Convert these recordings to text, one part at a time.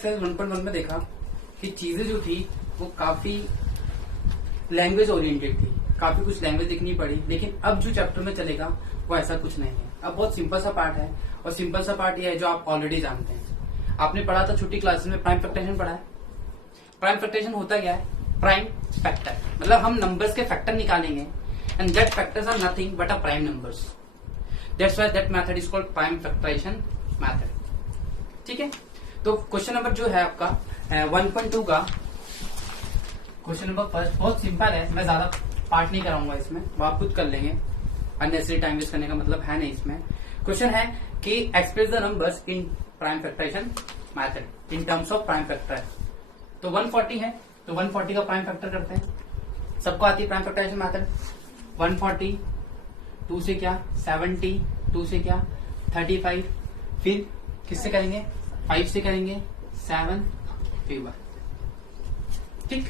Exercise 1.1 में देखा कि चीजें जो थी वो काफी लैंग्वेज ओरिएंटेड थी, काफी कुछ लैंग्वेज लिखनी पड़ी, लेकिन अब जो चैप्टर में चलेगा वो ऐसा कुछ नहीं है। अब बहुत सिंपल सा पार्ट है, और सिंपल सा पार्ट ये है जो आप ऑलरेडी जानते हैं। आपने पढ़ा था छोटी क्लासेस में, प्राइम फैक्टराइजेशन पढ़ा है। प्राइम फैक्टराइजेशन होता क्या है? प्राइम फैक्टर मतलब हम नंबर्स के फैक्टर निकालेंगे, and that factors are nothing but a prime numbers. That's why that method is called prime factorization method. ठीक है, तो क्वेश्चन नंबर जो है आपका 1.2 का क्वेश्चन नंबर फर्स्ट बहुत सिंपल है, मैं ज्यादा पार्ट नहीं कराऊंगा इसमें, वो आप खुद कर लेंगे, अननेसेसरी टाइम वेस्ट करने का मतलब है नहीं इसमें। क्वेश्चन है कि express the numbers in prime factorization method in terms of prime factor. तो 140 है, तो 140 का प्राइम फैक्टर करते हैं। सबको आती है प्राइम फैक्टराइजेशन मेथड। 140 2 से क्या 70, 2 से क्या 35, फिर किससे करेंगे 5 से करेंगे 7 फिर 1। ठीक,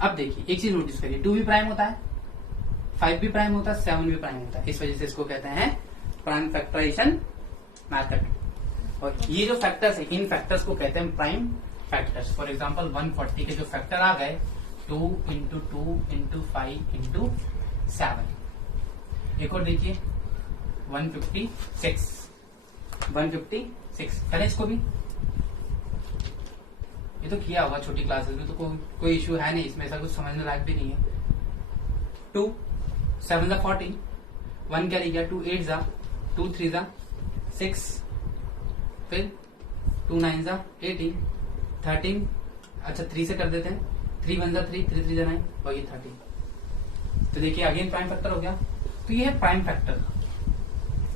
अब देखिए एक चीज नोटिस करिए, 2 भी प्राइम होता है, 5 भी प्राइम होता है, 7 भी प्राइम होता है। इस वजह से इसको कहते हैं प्राइम फैक्टराइजेशन मेथड। और ये जो फैक्टर्स है इन फैक्टर्स को कहते हैं प्राइम फैक्टर्स। फॉर एग्जांपल 140 के जो फैक्टर आ गए 2 इंटू 2 इंटू 5 इंटू 7। एक और देखिए 156 करें इसको भी, ये तो किया होगा छोटी क्लासेस में, तो कोई इश्यू है नहीं इसमें, ऐसा कुछ समझने लायक भी नहीं है। 2 7 जा 14, 1 क्या लिख गया 2 8 जा 2 3 जा 6, फिर 2 9 जा 18 13, अच्छा 3 से कर देते हैं, 3 1 जा 3 3 3 जा 9 वही 13। तो देखिए अगेन प्राइम फैक्टर हो गया। तो ये है prime factor.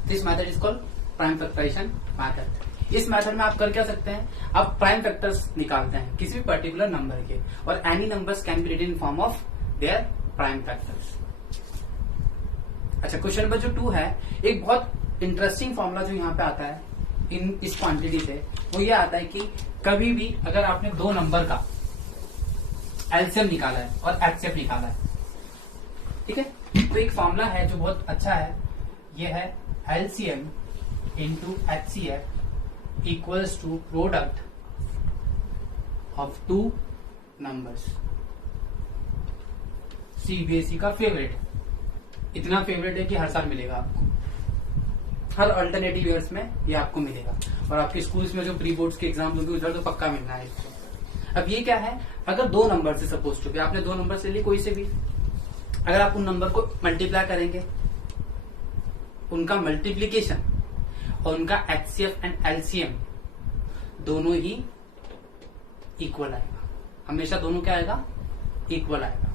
This method is called prime factorization method. इस मेथड में आप कर क्या सकते हैं, आप प्राइम फैक्टर्स निकालते हैं किसी भी पर्टिकुलर नंबर के, और any numbers can be written in form of their prime factors. अच्छा, क्वेश्चन नंबर जो 2 है, एक बहुत इंटरेस्टिंग फॉर्मूला जो यहाँ पे आता है इस क्वांटिटी से, वो ये आता है कि कभी भी अगर आपने 2 नंबर का एलसीएम निकाला है और एचसीएफ निकाला है, ठीक है, तो एक फॉर्मूला है जो बहुत अच्छा है, ये है LCM into HCF equals to product of 2 numbers. CBSE का फेवरेट, इतना फेवरेट है कि हर साल मिलेगा आपको, हर अल्टरनेटिव ईयर्स में ये आपको मिलेगा, और आपके स्कूल्स में जो प्री बोर्ड्स के एग्जाम होंगे उधर तो पक्का मिलना है इसको। अब ये क्या है, अगर 2 नंबर से सपोज टू, आपने 2 नंबर से लिए कोई से भी, अगर आप उन नंबर को मल्टीप्लाई करेंगे, उनका मल्टीप्लीकेशन और उनका एचसीएफ एंड एलसीएम दोनों ही इक्वल आएगा, हमेशा दोनों क्या आएगा इक्वल आएगा।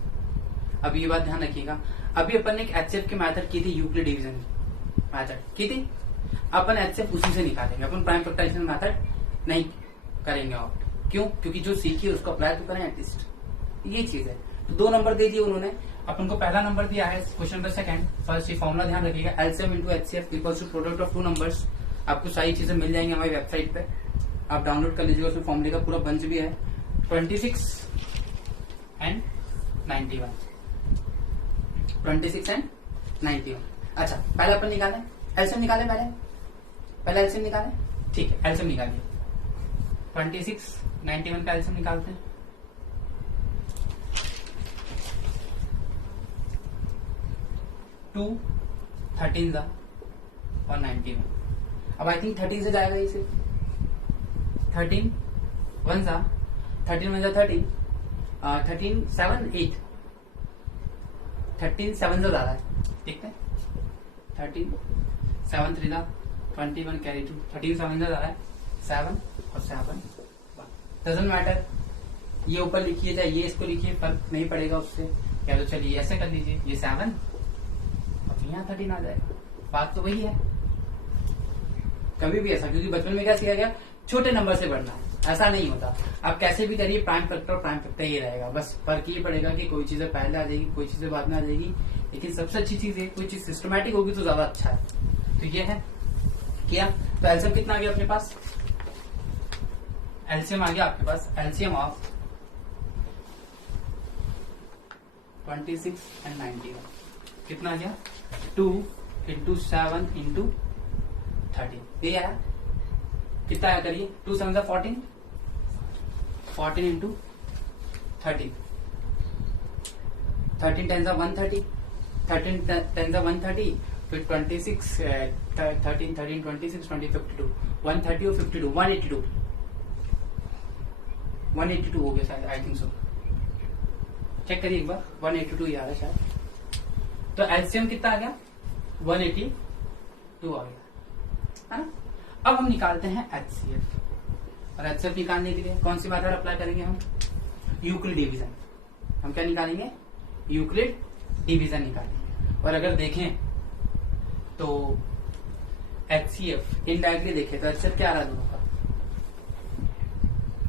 अब ये बात ध्यान रखिएगा, अभी अपन ने एक एचसीएफ की मेथड की थी, यूक्लिड डिवीजन मेथड की थी, अपन एचसीएफ उसी से निकालेंगे, अपन प्राइम फैक्टराइजेशन मेथड नहीं करेंगे। और क्यों? क्योंकि जो सीखिए उसको अप्लाई तो करें एटलीस्ट, ये चीज है। तो 2 नंबर दे दिए उन्होंने, अपन को पहला नंबर दिया है क्वेश्चन नंबर सेकंड। फर्स्ट ये फॉर्मूला ध्यान रखिएगा, LCM into HCF equals to product of 2 numbers. आपको सारी चीजें मिल जाएंगी हमारी वेबसाइट पे, आप डाउनलोड कर लीजिएगा, उसमें फॉर्मूले का पूरा बंच भी है। 26 एंड 91, 26 एंड 91। अच्छा, पहले अपन निकालें एलसीएम, निकालें पहले एलसीएम निकालें, ठीक है, एलसीएम निकालिए। 26 91 का एलसीएम निकालते हैं। टू 13 जा और 91। अब आई थिंक 13 से जाएगा इसे, 13 1 जा 13 1 जा 13, 13 7 8, 13 7 जा रहा है, ठीक है, 13 7 3 जा 21 कैरी 2, 13 7 जा रहा है 7 और 7 डजंट मैटर, ये ऊपर लिखिए चाहे ये इसको लिखिए, फर्क नहीं पड़ेगा उससे। क्या तो चलिए ऐसे कर लीजिए, ये 7 और यहाँ 13 आ जाएगा, बात तो वही है। कभी भी ऐसा, क्योंकि बचपन में क्या सिखाया गया, छोटे नंबर से बढ़ना है, ऐसा नहीं होता। आप कैसे भी करिए, प्राइम फैक्टर ही रहेगा, बस फर्क ये पड़ेगा कि कोई चीजें पहले आ जाएगी, कोई चीजें बाद में आ जाएगी, लेकिन सबसे अच्छी चीज है कोई चीज सिस्टमैटिक होगी तो ज्यादा अच्छा है। तो ये है क्या, तो एलसीएम कितना आ गया अपने पास, एलसीएम आ गया आपके पास, एलसीएम ऑफ 26 एंड 91 कितना आ गया, 2 इंटू 7 इंटू 13, ये आया, कितना आया करिए, 2 7 14, 14 इंटू 13, 13 10 130, 13 10 130, फिर 26, 13 13 26 20 52, 130 और 52 182, 182 हो गया शायद, आई थिंक सो, चेक करिए एक बार, 182 ही आ रहा है शायद। तो एलसीएम कितना आ गया, 182 आ गया, है ना। अब हम निकालते हैं एचसीएफ, और एचसीएफ निकालने के लिए कौन सी मेथड अप्लाई करेंगे हम, यूक्लिड डिवीजन। हम क्या निकालेंगे, यूक्लिड डिवीजन निकालेंगे। और अगर देखें तो एचसीएफ इनडायरेक्टली देखें तो एचसीएफ क्या आ रहा है दोनों का,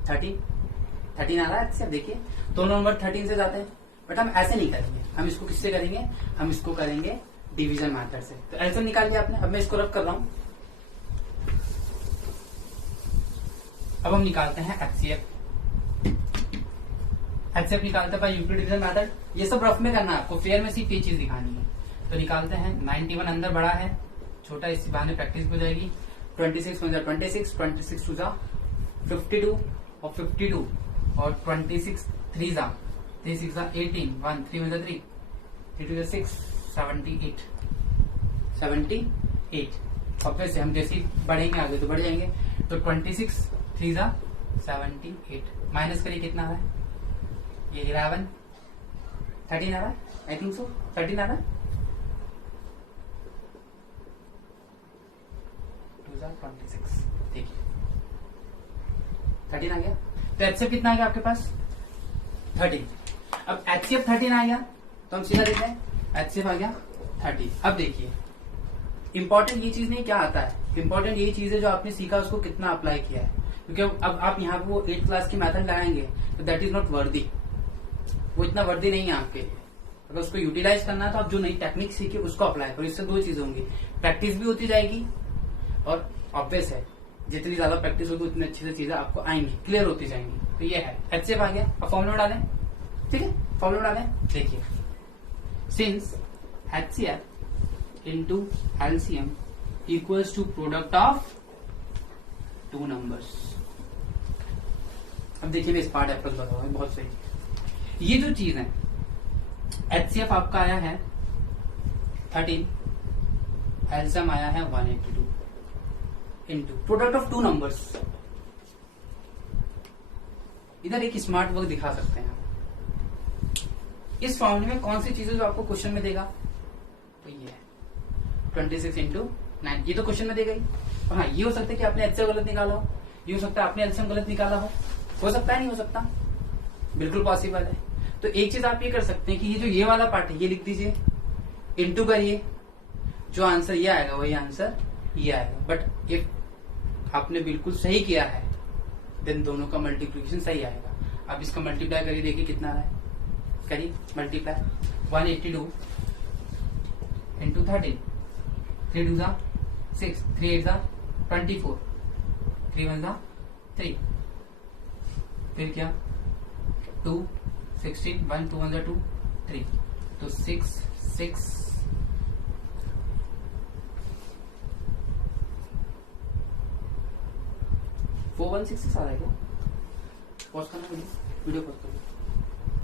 13 आ रहा है एचसीएफ। देखिए दोनों नंबर 13 से जाते हैं, बट हम ऐसे नहीं करेंगे, हम इसको किससे करेंगे, हम इसको करेंगे डिवीजन मेथड से। तो एलसीएम निकाल लिया आपने, अब मैं इसको रख कर रहा हूं। अब हम निकालते हैं एचसीएफ। एचसीएफ निकालते हैं बाय यूक्लिड डिवीजन मेथड। ये सब रफ में करना है आपको, फेयर में सिर्फ ये चीज दिखानी है। तो निकालते हैं, 91 अंदर बड़ा है, छोटा, इसी बहाने प्रैक्टिस भी हो जाएगी। 26 में 26, 26 टू जा 52 और 52 और 26 3 जा 3 6 जा 18, 1 3 में 3 3 2 6 78 78। और फिर से हम जैसे बढ़ेंगे आगे तो बढ़ जाएंगे। तो 26 3 जा 78, माइनस करिए कितना आ रहा है, ये 11 13 आ रहा है, आई थिंक सो 13 आ रहा है, 26, देखिए 13 आ गया। तो एचसीएफ कितना आ गया आपके पास, 13। अब एचसीएफ 13 आ गया तो हम सीधा देखते हैं, एचसीएफ आ गया 30। अब देखिए इंपॉर्टेंट ये चीज नहीं क्या आता है, इंपॉर्टेंट यही चीज है जो आपने सीखा उसको कितना अप्लाई किया है। क्योंकि अब आप यहाँ पे वो 8th क्लास की मेथड लगाएंगे तो दैट इज नॉट वर्दी, वो इतना वर्दी नहीं है आपके लिए। अगर उसको यूटिलाइज करना है तो आप जो नई टेक्निक सीखे उसको अप्लाई करो। इससे दो चीजें होंगी, प्रैक्टिस भी होती जाएगी और ऑब्वियस है जितनी ज्यादा प्रैक्टिस होगी उतनी अच्छी से चीजें आपको आएंगी, क्लियर होती जाएंगी। तो ये है एचसीएफ आ गया। अब फॉर्मूला डालें, ठीक है, फॉर्मूला डालें। देखिए since HCF into LCM equals to product of two numbers. अब देखिए मैं इस पार्ट एप्रोच बताऊंगा, बहुत सही। ये जो चीज है एचसीएफ आपका आया है 13, एलसीएम आया है 182 into product of two numbers. इधर एक स्मार्ट वर्क दिखा सकते हैं। इस फॉर्मूले में कौन सी चीजें जो आपको क्वेश्चन में देगा, तो ये है 26 इंटू 9, ये तो क्वेश्चन में देगा ही। हाँ ये हो सकता है कि आपने एचसीएफ गलत निकाला हो, ये हो सकता है आपने एलसीएम गलत निकाला हो सकता है, नहीं हो सकता, बिल्कुल पॉसिबल है। तो एक चीज आप ये कर सकते हैं कि ये जो ये वाला पार्ट है ये लिख दीजिए, इंटू करिए, जो आंसर ये आएगा वही आंसर ये आएगा। बट इफ आपने बिल्कुल सही किया है देन दोनों का मल्टीप्लीकेशन सही आएगा। आप इसका मल्टीप्लाई करिए, देखिए कितना आ रहा है, करिए मल्टीप्लाई 182 इंटू 13, 3 2 जा 6, 3 8 जा 24, 3 1 जा 3, फिर क्या 2 16, 1 2 1 जा 2 3, तो 6 6 4166 आ रहा है क्या, पॉज करना मुझे, वीडियो पॉज करो।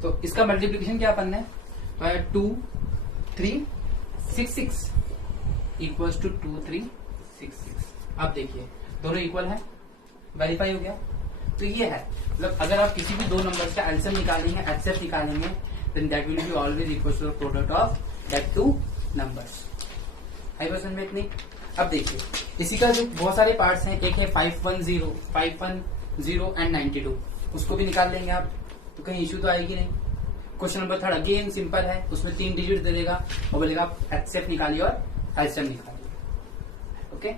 तो इसका मल्टीप्लीकेशन क्या अपन है, 2 3 6 6 इक्वल्स टू 2 3 6 6। आप देखिए दोनों इक्वल है, वेरीफाई हो गया। तो ये है, मतलब अगर आप किसी भी दो नंबर्स का एलसीएम निकालेंगे, एचसीएफ निकालेंगे, then that will be always equal to the product of that two numbers. आई पर्सन में इतनी। अब देखिए इसी का जो बहुत सारे पार्ट्स हैं, एक है 510 एंड 92, उसको भी निकाल लेंगे आप, तो कहीं इश्यू तो आएगी नहीं। क्वेश्चन नंबर 3 अगेन सिंपल है, उसमें 3 डिजिट दे देगा और बोलेगा आप एचसीएफ निकालिए और एलसीएम निकालिए। ओके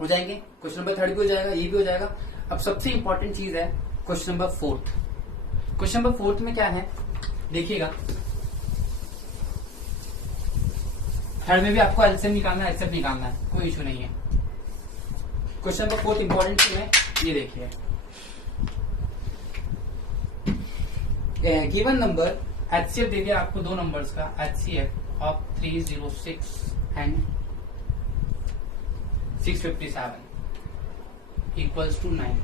हो जाएंगे, क्वेश्चन नंबर 3 भी हो जाएगा, ये भी हो जाएगा। अब सबसे इंपॉर्टेंट चीज है क्वेश्चन नंबर 4। क्वेश्चन नंबर 4 में क्या है देखिएगा, थर्ड में भी आपको एलसीएम निकालना है, एचसीएफ निकालना है, कोई इशू नहीं है। क्वेश्चन नंबर 4 इंपॉर्टेंट क्यों है ये देखिए, गिवन नंबर एचसीएफ दे दिया आपको दो नंबर्स का, HCF of 306 and 657 equals to 9।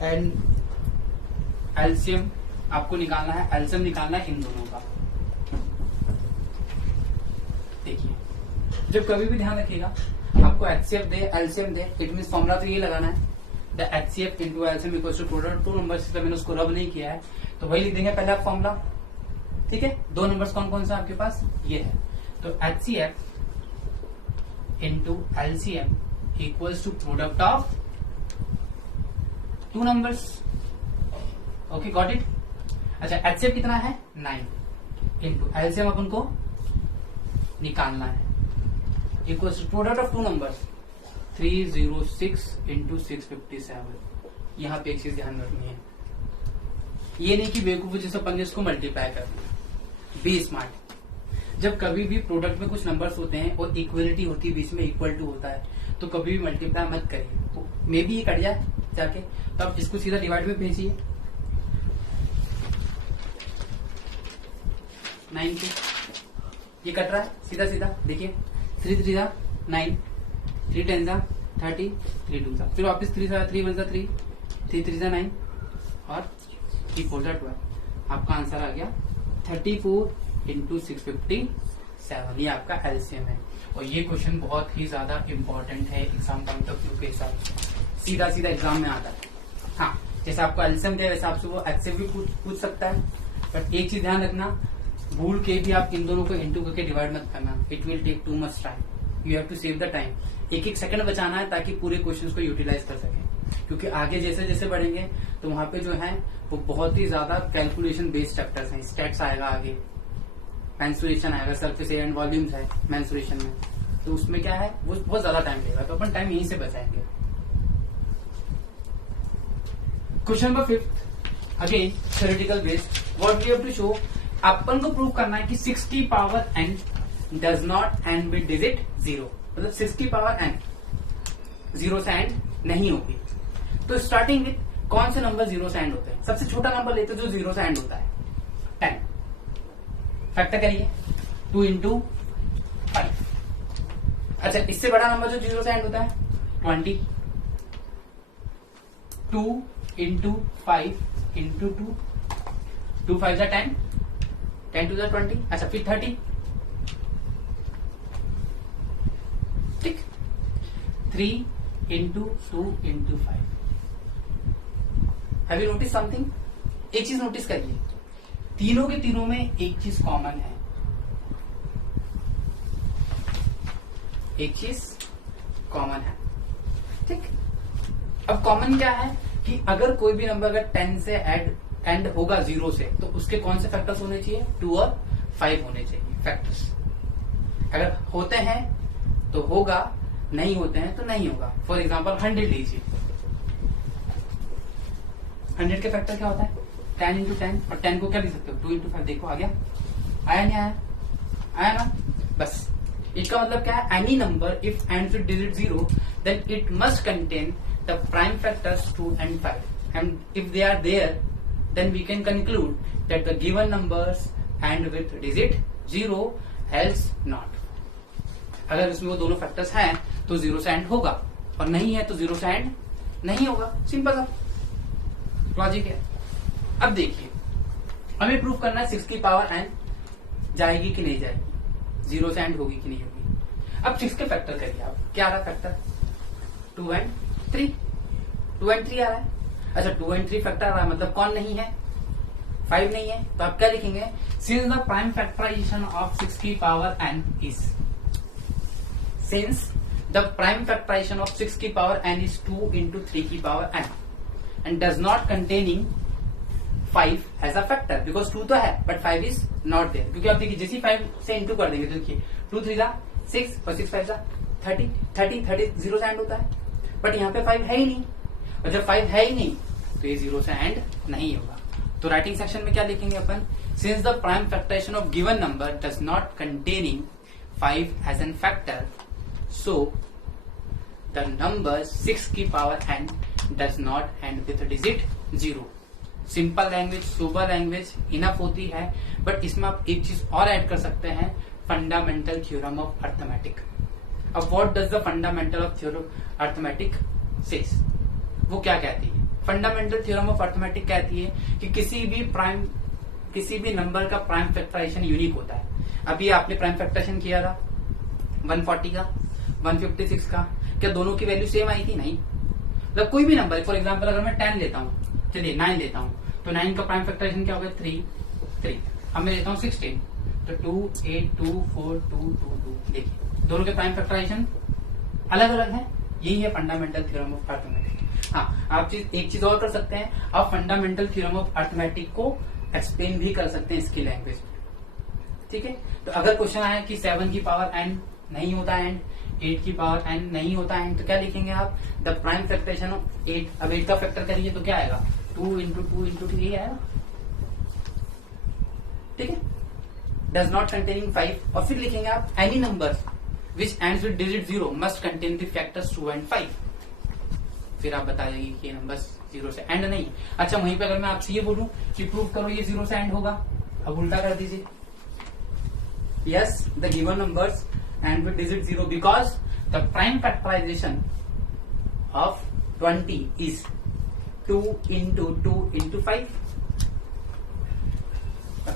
And LCM आपको निकालना है, एलसीएम निकालना है इन दोनों का। देखिए जब कभी भी ध्यान रखिएगा आपको एचसीएफ दे एलसीएम दे, इट मीन फॉर्मुला तो ये लगाना है, the HCF into LCM equals to product two numbers, इसलिए मैंने उसको रब नहीं किया है तो वही लिख देंगे पहले आप फॉर्मुला। ठीक है, दो नंबर्स कौन कौन सा आपके पास ये है, तो HCF into LCM equals to product of two numbers. Okay got it. अच्छा एचसीएफ कितना है 9 इंटू एलसीएम अपन को निकालना है equals to product of two numbers 306 into 657। यहाँ पे एक चीज ध्यान रखनी है, ये नहीं कि बेवकूफी जैसे अपन इसको मल्टीप्लाई करना है, बी स्मार्ट। जब कभी भी प्रोडक्ट में कुछ नंबर्स होते हैं और इक्वलिटी होती है, बीच में इक्वल टू होता है, तो कभी भी मल्टीप्लाई मत करिए, तो मे भी ये कट जाए जाके, तो आप इसको सीधा डिवाइड में भेजिए 9 से, ये कट रहा है सीधा सीधा, देखिए 3 3 जा 9, 3 10 जा 30, 3 2 जा, फिर वापस 3 1 जा 3, 3 3 जा 9 और 3 4 जा 12। आपका आंसर आ गया 34 इंटू 657। ये आपका एलसीएम है और ये क्वेश्चन बहुत ही ज्यादा इंपॉर्टेंट है एग्जाम पॉइंट ऑफ व्यू के हिसाब से, सीधा सीधा एग्जाम में आता है। हाँ जैसे आपको एलसीएम थे वैसे आपसे वो एचसीएफ भी पूछ सकता है, बट एक चीज ध्यान रखना, भूल के भी आप इन दोनों को इंटू करके डिवाइड मत करना, it will take too much time, you have to save the time. एक एक सेकंड बचाना है ताकि पूरे क्वेश्चंस को यूटिलाइज कर सके, क्योंकि आगे जैसे जैसे बढ़ेंगे तो वहां पे जो है वो बहुत ही ज्यादा कैलकुलेशन बेस्ड चैप्टर्स हैं, स्टैट्स आएगा आगे, मेंसुरेशन आएगा, सरफेस एरिया एंड वॉल्यूम्स है मेंसुरेशन में, तो उसमें क्या है वो बहुत ज्यादा टाइम लेगा, तो अपन टाइम यहीं से बचाएंगे। Question number 5 again theoretical based, what we have to show, अपन को प्रूव करना है कि 6 की power n does not end with digit 0, मतलब 6 की पावर n 0 से एंड नहीं होगी। तो स्टार्टिंग विद कौन से नंबर 0 से एंड होते हैं, सबसे छोटा नंबर लेते जो 0 से एंड होता है 10, फैक्टर करिए 2 इंटू 5। अच्छा इससे बड़ा नंबर जो 0 से एंड होता है 20, 2 इंटू 5 इंटू 2 5 जा 10, 10 टू 20। अच्छा फिर 30, ठीक, 3 into 2 into 5। Have you notice something, एक चीज नोटिस करिए, तीनों के तीनों में एक चीज कॉमन है, एक चीज कॉमन है, ठीक। अब कॉमन क्या है कि अगर कोई भी नंबर अगर 10 से एंड होगा 0 से, तो उसके कौन से फैक्टर्स होने चाहिए, 2 और 5 होने चाहिए फैक्टर्स। अगर होते हैं तो होगा, नहीं होते हैं तो नहीं होगा। फॉर एग्जाम्पल 100 लीजिए, 100 के फैक्टर क्या होता है 10 इंटू 10, और 10 को क्या लिख सकते हो 2 इंटू 5। देखो आ गया, आया नहीं आया, आया ना, बस। इसका मतलब क्या है, any number if end with digit 0 then it must contain the prime factors 2 and 5, and if they are there then we can conclude that the given numbers end with digit 0, else not। अगर इसमें वो दोनों factors हैं तो 0 से and होगा, और नहीं है तो 0 से एंड नहीं होगा, सिंपल सा लॉजिक है। अब देखिए हमें प्रूव करना है 6 की पावर n जाएगी कि नहीं जाएगी, 0 से एंड होगी कि नहीं होगी। अब 6 के फैक्टर करिए आप, क्या आ रहा फैक्टर 2 and 3, 2 and 3 आ रहा है। अच्छा 2 and 3 फैक्टर आ रहा है, मतलब कौन नहीं है 5 नहीं है, तो आप क्या लिखेंगे, since the prime factorization of 6 की power n is, since the prime factorization of 6 की पावर n इज 2 इंटू 3 की power n and does not containing 5 as a factor, because 2 तो है बट 5 इज नॉट देयर। क्योंकि आप देखिए जैसे 5 से इंटू कर देंगे तो देखिए 2 3 6 और 6 5 30, 30 0 से एंड होता है, बट यहाँ पे 5 है ही नहीं, और जब 5 है ही नहीं तो ये 0 से एंड नहीं होगा। तो राइटिंग सेक्शन में क्या लिखेंगे अपन, since the prime factorization of given number does not containing 5 as an factor, so the number 6 की power n does not end with digit 0। Simple language, sober language enough होती है, बट इसमें आप एक चीज और ऐड कर सकते हैं, फंडामेंटल थ्योरम ऑफ अर्थमेटिक। अब what does the fundamental of theorem arithmetic, 6। वो क्या कहती है? फंडामेंटल थ्योरम ऑफ अर्थमेटिक कहती है कि किसी भी नंबर का प्राइम फैक्टराइजेशन यूनिक होता है। अभी आपने प्राइम फैक्टराइजेशन किया था 140 का, 156 का, क्या दोनों की वैल्यू सेम आई थी? नहीं। मतलब कोई भी नंबर, फॉर एग्जांपल अगर मैं 10 लेता हूँ, चलिए 9 लेता हूँ, तो 9 का प्राइम फैक्टराइजेशन क्या होगा? 3। अब मैं लेता हूँ 16, तो 2, 8, 2, 4, 2, 2, 2। देखिए दोनों के प्राइम फैक्टराइजेशन अलग अलग है। यही है फंडामेंटल थ्योरम ऑफ अर्थमेटिक। हाँ, आप एक चीज और कर सकते हैं, आप फंडामेंटल थ्योरम ऑफ अर्थमेटिक को एक्सप्लेन भी कर सकते हैं इसकी लैंग्वेज में। ठीक है, तो अगर क्वेश्चन आया कि 7 की पावर n नहीं होता एंड 8 की पावर n नहीं होता एंड, तो क्या लिखेंगे आप? The prime factorization of 8। अब 8 का फैक्टर करिए तो क्या आएगा? 2 इंटू 2 इंटू 2 ये आएगा। ठीक है, डज नॉट कंटेनिंग 5। और फिर लिखेंगे आप any number which ends with digit 0 must contain the factors 2 and 5। फिर आप बता देंगे कि ये नंबर 0 से एंड नहीं। अच्छा, वहीं पे अगर मैं आपसे ये बोलूं कि प्रूव करो ये 0 से एंड होगा, अब उल्टा कर दीजिए। Yes, the given numbers and with digit 0 because the prime factorization of 20 is 2 into 2 into 5.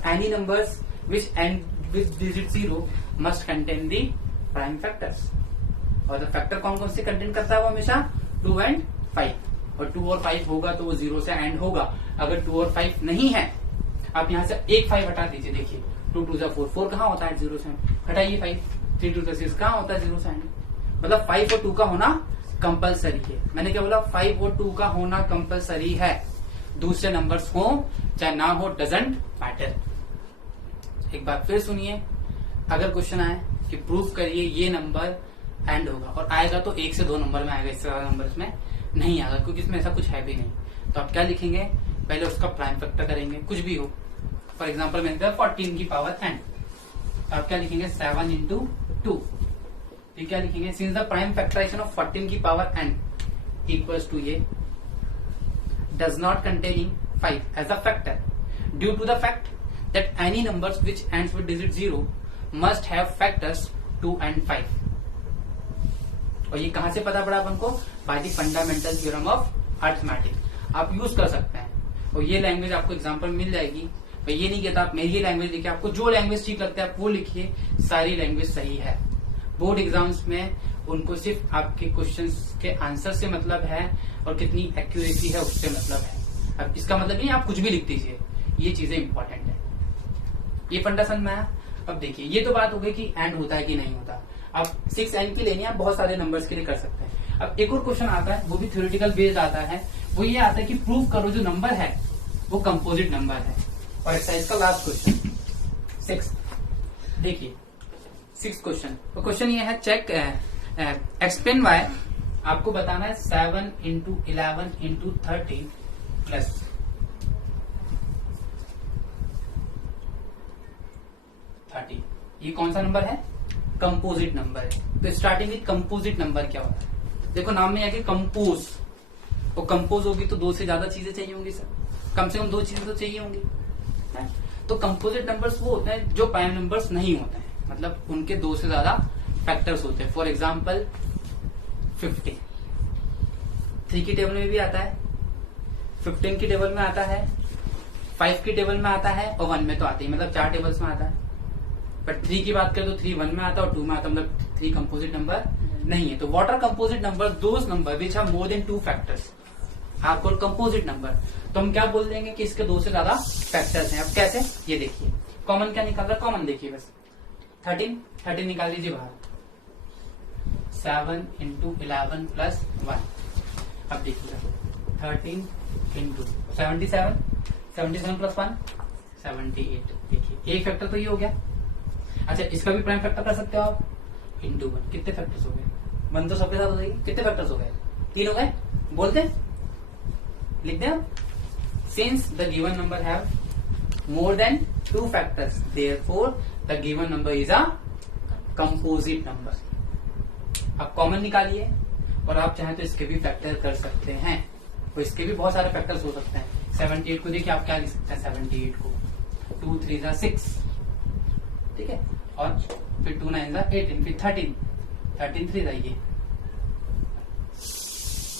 Any numbers which end with digit 0 must contain the prime factors. और द फैक्टर कौन कौन से कंटेन करता है? वो हमेशा 2 and 5। और 2 और 5 होगा तो वो 0 से एंड होगा। अगर 2 और 5 नहीं है, आप यहाँ से एक 5 हटा दीजिए। देखिए 2 2 जा 4, 4 कहाँ होता है 0 से एंड? हटाइए 5। 3 2 जा 6 कहाँ होता है 0 से एंड? मतलब 5 और 2 का होना कंपलसरी है। मैंने क्या बोला? 5 और 2 का होना कंपलसरी है। दूसरे नंबर्स हो चाहे ना हो, डजंट मैटर। एक बार फिर सुनिए, अगर क्वेश्चन आए कि प्रूफ करिए ये नंबर एंड होगा, और आएगा तो 1 से 2 नंबर में आएगा, इससे ज्यादा नंबर में नहीं आएगा, क्योंकि इसमें ऐसा कुछ है भी नहीं। तो आप क्या लिखेंगे? पहले उसका प्राइम फैक्टर करेंगे, कुछ भी हो। फॉर एग्जाम्पल मैंने कहा 14 की पावर एन, तो आप क्या लिखेंगे? 7 into 2। ये क्या लिखेंगे? Since the prime factorization of 14 की पावर n इक्वल्स टू ये does not containing 5 as a factor due to the fact that any numbers which ends with digit 0 must have factors 2 and 5। और ये कहां से पता पड़ा अपन को? By the fundamental theorem of arithmetic. आप use कर सकते हैं, और ये लैंग्वेज आपको एग्जाम्पल मिल जाएगी। मैं ये नहीं कहता आप मेरी लैंग्वेज लिखिए, आपको जो लैंग्वेज ठीक लगता है आप वो लिखिए, सारी लैंग्वेज सही है। बोर्ड एग्जाम्स में उनको सिर्फ आपके क्वेश्चंस के आंसर से मतलब है और कितनी एक्यूरेसी है उससे मतलब है। अब इसका मतलब नहीं आप कुछ भी लिख दीजिए, ये चीजें इंपॉर्टेंट है। ये फंडा समझ में आया? अब देखिए, ये तो बात हो गई कि एंड होता है कि नहीं होता। अब 6 एंड की लेनी आप बहुत सारे नंबर्स के लिए कर सकते हैं। अब एक और क्वेश्चन आता है, वो भी थ्योरेटिकल बेस्ड आता है। वो ये आता है कि प्रूव करो जो नंबर है वो कंपोजिट नंबर है। और एक्सरसाइज का लास्ट क्वेश्चन 6, देखिए 6 क्वेश्चन। तो क्वेश्चन ये है, चेक एक्सप्लेन वाई। आपको बताना है 7 into 11 into 13 प्लस 30। ये कौन सा नंबर है? कंपोजिट नंबर है। तो स्टार्टिंग विद कंपोजिट नंबर क्या होता है? देखो नाम में आके कंपोज, और कंपोज होगी तो 2 से ज्यादा चीजें चाहिए होंगी सर, कम से कम 2 चीजें तो चाहिए होंगी। तो कंपोजिट नंबर्स वो होते हैं जो प्राइम नंबर्स नहीं होते हैं, मतलब उनके 2 से ज्यादा फैक्टर्स होते हैं। फॉर एग्जाम्पल 50 3 की टेबल में भी आता है, 15 की टेबल में आता है, 5 की टेबल में आता है, और 1 में तो आते ही, मतलब 4 टेबल्स में आता है। बट 3 की बात करें तो 3 1 में आता है और 2 में आता है, मतलब 3 कंपोजिट नंबर नहीं है। तो what are composite number? Those number which have more than 2 factors are called composite number. तो हम क्या बोल देंगे कि इसके 2 से ज्यादा फैक्टर्स हैं। अब कैसे? ये देखिए, कॉमन क्या निकाल रहा है? कॉमन देखिए बस 13 निकाल लीजिए बाहर। 7 into 11 plus 1। अब देखिएगा 13 into 77 plus 1 78। देखिए एक फैक्टर तो ये हो गया। अच्छा, इसका भी प्राइम फैक्टर कर सकते हो आप, इंटू 1। कितने फैक्टर्स हो गए? 1 तो सबके साथ हो जाएगी। कितने फैक्टर्स हो गए? 3 हो गए। बोलते लिख दें। Since the given number have more than 2 factors therefore the given number is a composite number. आप कॉमन निकालिए, और आप चाहें तो इसके भी फैक्टर कर सकते हैं, और इसके भी बहुत सारे फैक्टर्स हो सकते हैं। 78 को देखिए आप क्या लिख सकते हैं? 78 को 2 3 जा 6, ठीक है, और फिर 2 9 जा 18, फिर 13 3 जाइए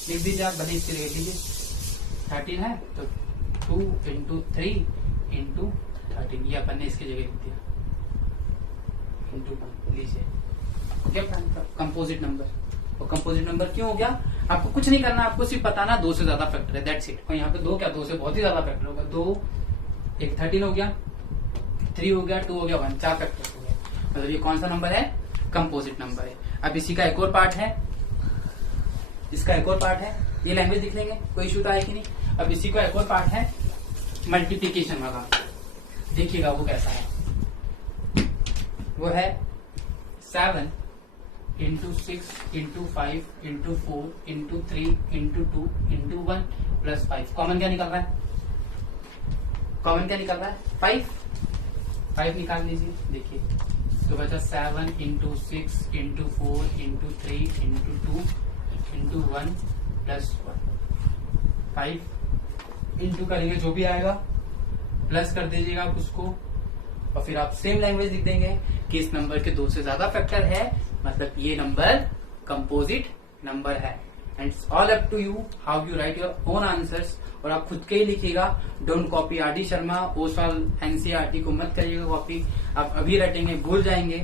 लिख दीजिए आप, भले इसकी जगह लीजिए 13 है तो 2 इंटू 3 इंटू 13, ये अपन ने इसकी जगह लिख दिया इंटू 1 लीजिए। क्या कंपोजिट नंबर, और कंपोजिट नंबर क्यों हो गया? आपको कुछ नहीं करना, आपको सिर्फ बताना 2 से ज्यादा फैक्टर है, दैट्स इट। और यहाँ पे 2 क्या, 2 से बहुत ही ज्यादा फैक्टर होगा। 2 एक 13 हो गया, 3 हो गया, 2 हो गया, 1, 4 फैक्टर हो गया। मतलब ये कौन सा नंबर है? कंपोजिट नंबर है। अब इसी का एक और पार्ट है, इसका एक और पार्ट है, ये लैंग्वेज लिख लेंगे, कोई इशू तो है कि नहीं। अब इसी का एक और पार्ट है मल्टीप्लीकेशन वाला, देखिएगा वो कैसा है। वो है 7 into 6 into 5 into 4 into 3 into 2 into 1 plus 5। Common क्या निकल रहा है? कॉमन क्या निकल रहा है? 5 निकाल लीजिए। देखिए तो बचा 7 into 6 into 4 into 3 into 2 into 1 plus 1। 5 into करेंगे जो भी आएगा प्लस कर दीजिएगा आप उसको, और फिर आप सेम लैंग्वेज लिख देंगे कि इस नंबर के 2 से ज्यादा फैक्टर है, मतलब ये नंबर कंपोजिट नंबर है। And it's all up to you how you write your own answers, और आप खुद के ही लिखिएगा। Don't copy R D Sharma, वो साल एनसीईआरटी को मत करिएगा कॉपी, आप अभी रटेंगे भूल जाएंगे।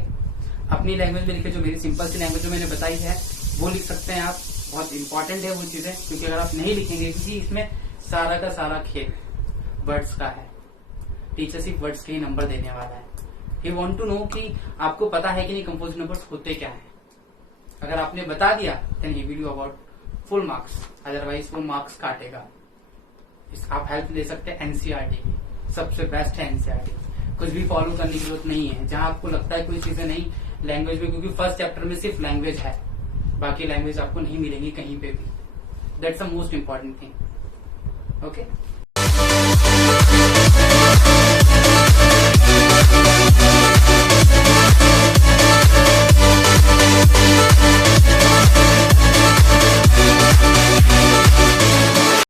अपनी लैंग्वेज में लिखे, जो मेरी सिंपल सी लैंग्वेज जो मैंने बताई है वो लिख सकते हैं आप, बहुत इंपॉर्टेंट है वो चीजें, क्योंकि अगर आप नहीं लिखेंगे, क्योंकि इसमें सारा का सारा खेल वर्ड्स का है, टीचर सिर्फ वर्ड्स के ही नंबर देने वाला है। ही वांट टू नो कि आपको पता है कि नहीं कंपोजिट नंबर्स होते क्या हैं। अगर आपने बता दिया देन ही will you about full marks, otherwise वो मार्क्स काटेगा। आप हेल्प ले सकते हैं एनसीईआरटी की, सबसे बेस्ट है एनसीईआरटी। कुछ भी फॉलो करने की जरूरत नहीं है, जहां आपको लगता है कोई चीजें नहीं लैंग्वेज में, क्योंकि फर्स्ट चैप्टर में सिर्फ लैंग्वेज है, बाकी लैंग्वेज आपको नहीं मिलेंगी कहीं पे भी। That's the most important thing. Okay.